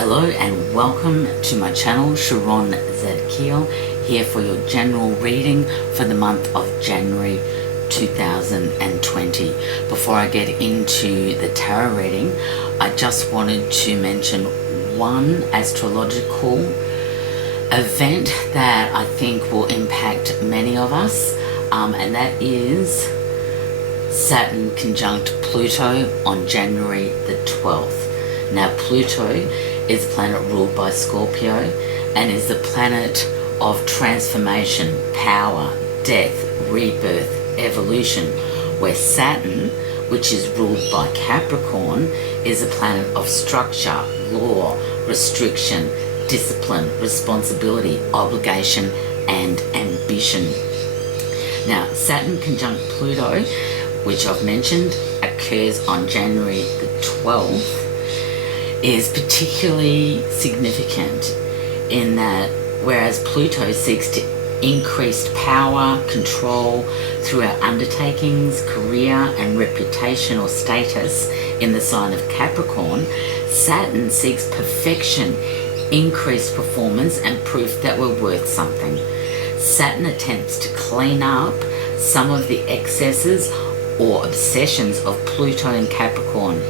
Hello and welcome to my channel, Sharon Zadkiel, here for your general reading for the month of January 2020. Before I get into the tarot reading, I just wanted to mention one astrological event that I think will impact many of us, and that is Saturn conjunct Pluto on January the 12th. Now, Pluto is a planet ruled by Scorpio and is the planet of transformation, power, death, rebirth, evolution, where Saturn, which is ruled by Capricorn, is a planet of structure, law, restriction, discipline, responsibility, obligation, and ambition. Now, Saturn conjunct Pluto, which I've mentioned, occurs on January the 12th, is particularly significant in that whereas Pluto seeks to increase power, control through our undertakings, career and reputational status in the sign of Capricorn, Saturn seeks perfection, increased performance and proof that we're worth something. Saturn attempts to clean up some of the excesses or obsessions of Pluto and Capricorn.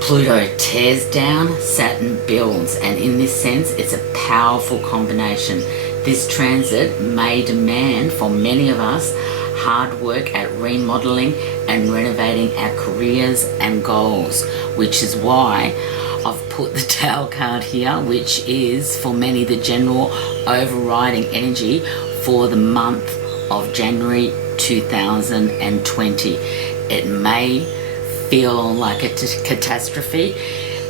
Pluto tears down, Saturn builds, and in this sense it's a powerful combination. This transit may demand for many of us hard work at remodeling and renovating our careers and goals, which is why I've put the Tower card here, which is for many the general overriding energy for the month of January 2020. It may feel like a catastrophe,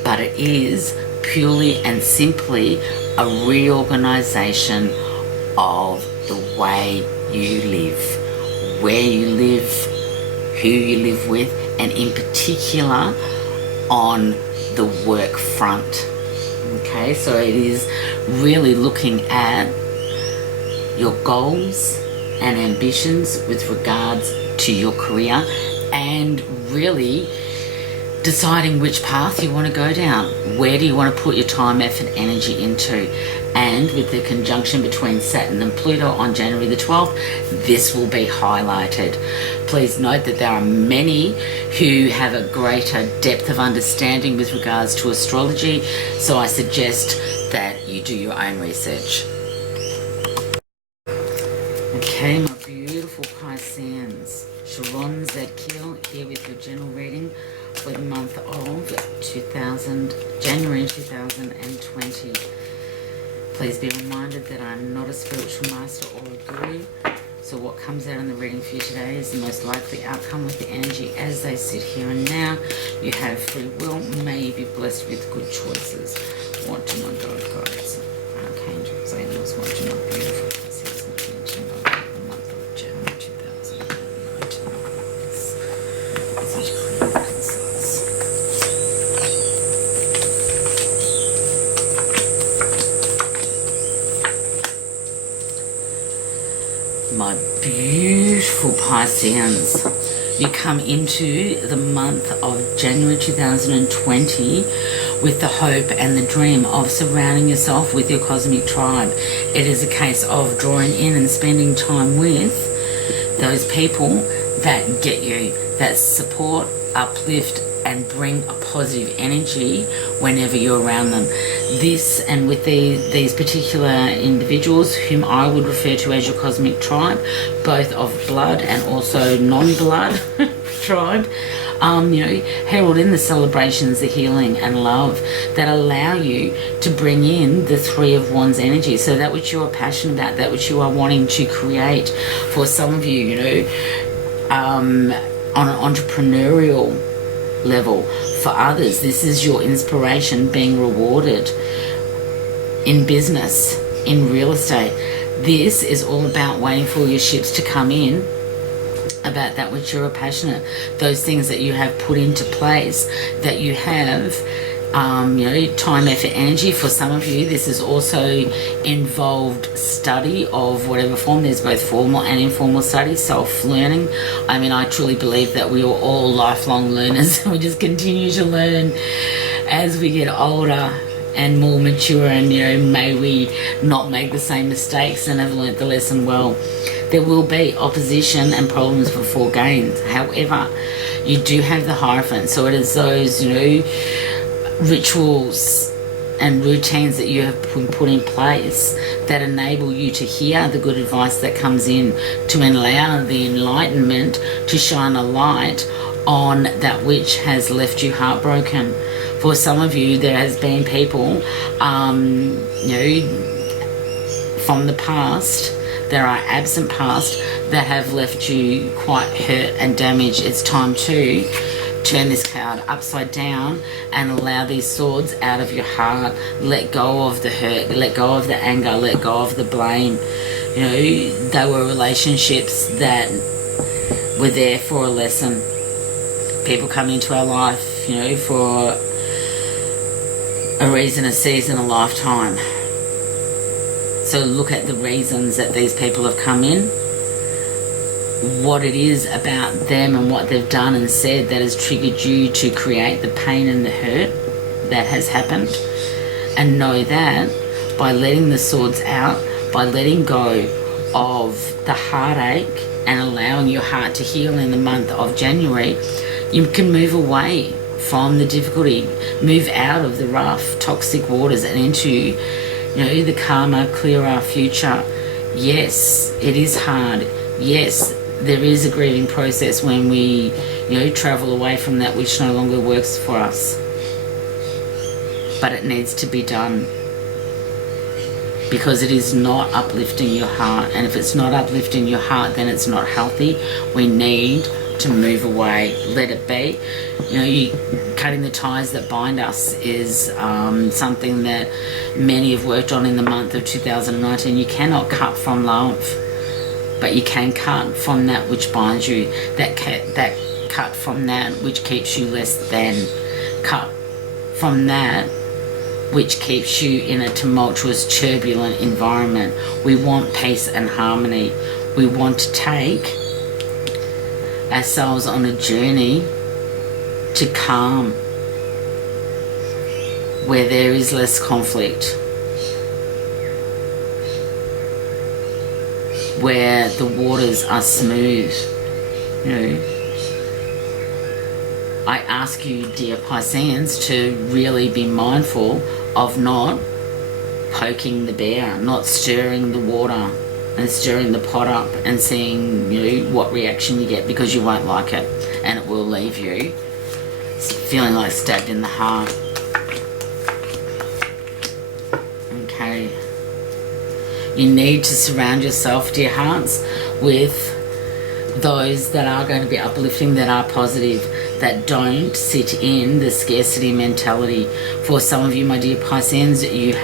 but it is purely and simply a reorganization of the way you live, where you live, who you live with, and in particular on the work front. Okay, so it is really looking at your goals and ambitions with regards to your career, and really deciding which path you want to go down. Where do you want to put your time, effort, energy into? And with the conjunction between Saturn and Pluto on January the 12th, this will be highlighted. Please note that there are many who have a greater depth of understanding with regards to astrology, so I suggest that you do your own research. Okay, my beautiful Pisceans, Sharon Zadkiel here with your general reading for the month of January 2020. Please be reminded that I'm not a spiritual master or a guru, so what comes out in the reading for you today is the most likely outcome with the energy as they sit here and now. You have free will, may you be blessed with good choices. What do my God guides, archangels, angels want to know? Beautiful. My beautiful Pisceans, you come into the month of January 2020 with the hope and the dream of surrounding yourself with your cosmic tribe. It is a case of drawing in and spending time with those people that get you, that support, uplift, and bring a positive energy whenever you're around them. This, and with these particular individuals whom I would refer to as your cosmic tribe, both of blood and also non-blood tribe, herald in the celebrations, the healing and love that allow you to bring in the Three of Wands energy. So that which you are passionate about, that which you are wanting to create. For some of you, on an entrepreneurial level. For others, this is your inspiration being rewarded in business, in real estate. This is all about waiting for your ships to come in, about that which you're passionate, those things that you have put into place, that you have time, effort, energy. For some of you, this has also involved study of whatever form. There's both formal and informal study, self-learning. I truly believe that we are all lifelong learners. We just continue to learn as we get older and more mature, and may we not make the same mistakes and have learnt the lesson well. There will be opposition and problems before gains. However, you do have the Hierophant, so it is those rituals and routines that you have put in place that enable you to hear the good advice that comes in, to allow the enlightenment to shine a light on that which has left you heartbroken. For some of you, there has been people, from the past, there are absent past that have left you quite hurt and damaged. It's time to turn this cloud upside down and allow these swords out of your heart. Let go of the hurt, let go of the anger, let go of the blame. They were relationships that were there for a lesson. People come into our life, for a reason, a season, a lifetime. So look at the reasons that these people have come in, what it is about them and what they've done and said that has triggered you to create the pain and the hurt that has happened. And know that by letting the swords out, by letting go of the heartache and allowing your heart to heal in the month of January, you can move away from the difficulty, move out of the rough, toxic waters and into, the calmer, clearer future. Yes, it is hard. Yes, there is a grieving process when we, travel away from that which no longer works for us. But it needs to be done, because it is not uplifting your heart. And if it's not uplifting your heart, then it's not healthy. We need to move away, let it be. Cutting the ties that bind us is something that many have worked on in the month of 2019. You cannot cut from love, but you can cut from that which binds you, that cut from that which keeps you less than, cut from that which keeps you in a tumultuous, turbulent environment. We want peace and harmony. We want to take ourselves on a journey to calm, where there is less conflict, where the waters are smooth. I ask you, dear Pisceans, to really be mindful of not poking the bear, not stirring the water and stirring the pot up and seeing what reaction you get, because you won't like it and it will leave you feeling like stabbed in the heart. Okay, you need to surround yourself, dear hearts, with those that are going to be uplifting, that are positive, that don't sit in the scarcity mentality. For some of you, my dear Pisceans, you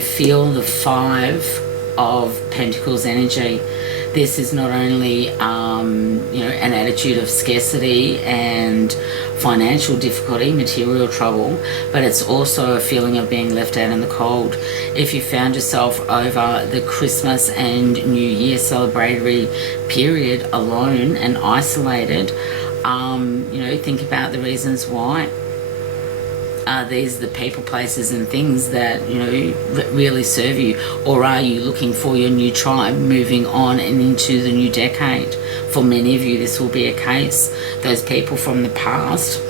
feel the 5 of Pentacles energy. This is not only an attitude of scarcity and financial difficulty, material trouble, but it's also a feeling of being left out in the cold. If you found yourself over the Christmas and New Year celebratory period alone and isolated, think about the reasons why. Are these the people, places and things that really serve you? Or are you looking for your new tribe moving on and into the new decade? For many of you, this will be a case. Those people from the past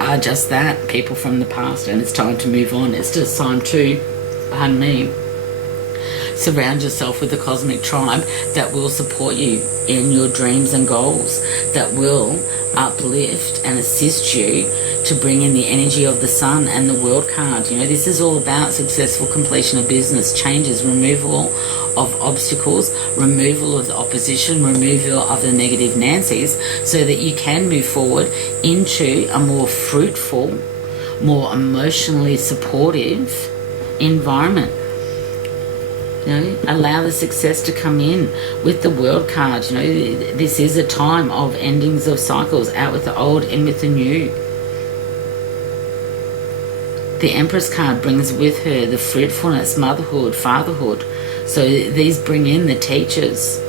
are just that, people from the past, and it's time to move on. It's just time to, pardon me, surround yourself with the cosmic tribe that will support you in your dreams and goals, that will uplift and assist you to bring in the energy of the sun and the world card. This is all about successful completion of business, changes, removal of obstacles, removal of the opposition, removal of the negative Nancy's, so that you can move forward into a more fruitful, more emotionally supportive environment. Allow the success to come in with the world card. This is a time of endings of cycles, out with the old, in with the new. The Empress card brings with her the fruitfulness, motherhood, fatherhood. So these bring in the teachers.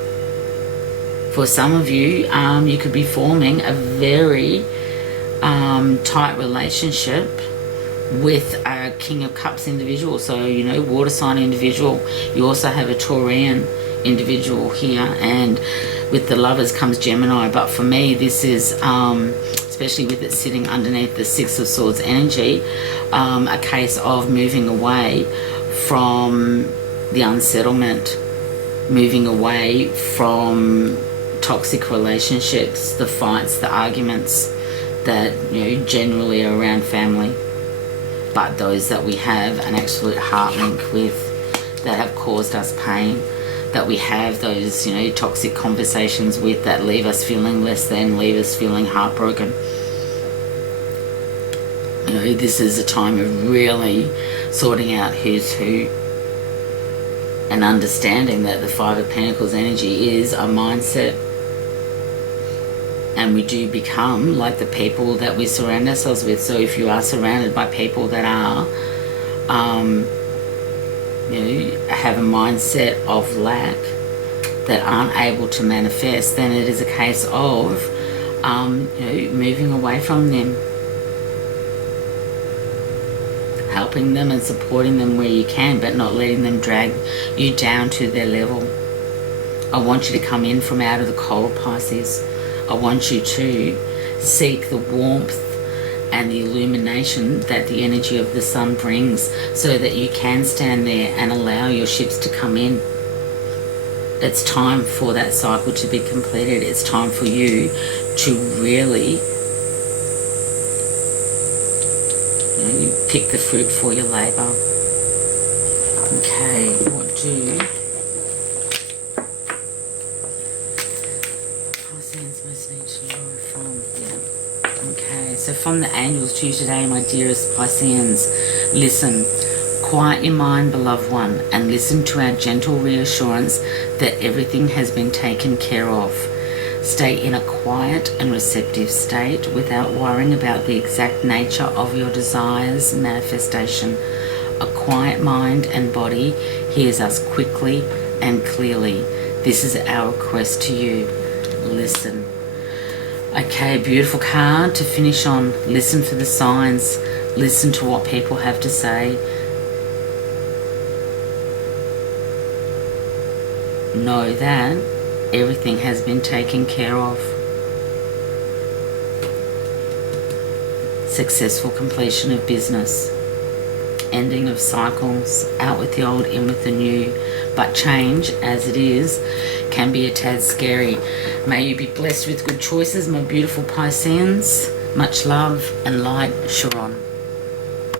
For some of you, you could be forming a very tight relationship with a King of Cups individual. So, you know, water sign individual. You also have a Taurian individual here, and with the Lovers comes Gemini. But for me, this is, especially with it sitting underneath the Six of Swords energy, a case of moving away from the unsettlement, moving away from toxic relationships, the fights, the arguments that, you know, generally are around family, but those that we have an absolute heart link with, that have caused us pain, that we have those, you know, toxic conversations with, that leave us feeling less than, leave us feeling heartbroken. You know, this is a time of really sorting out who's who, and understanding that the Five of Pentacles energy is a mindset, and we do become like the people that we surround ourselves with. So if you are surrounded by people that are you know, have a mindset of lack, that aren't able to manifest, then it is a case of you know, moving away from them, helping them and supporting them where you can, but not letting them drag you down to their level. I want you to come in from out of the cold, Pisces. I want you to seek the warmth and the illumination that the energy of the sun brings, so that you can stand there and allow your ships to come in. It's time for that cycle to be completed. It's time for you to really, you know, you pick the fruit for your labor. Okay, what do Pisceans most need to know from? Yeah. Okay, so from the angels to you today, my dearest Pisceans, listen. Quiet your mind, beloved one, and listen to our gentle reassurance that everything has been taken care of. Stay in a quiet and receptive state without worrying about the exact nature of your desires' manifestation. A quiet mind and body hears us quickly and clearly. This is our request to you. Listen. Okay, beautiful card to finish on. Listen for the signs. Listen to what people have to say. Know that everything has been taken care of. Successful completion of business. Ending of cycles. Out with the old, in with the new. But change, as it is, can be a tad scary. May you be blessed with good choices, my beautiful Pisceans. Much love and light, Sharon.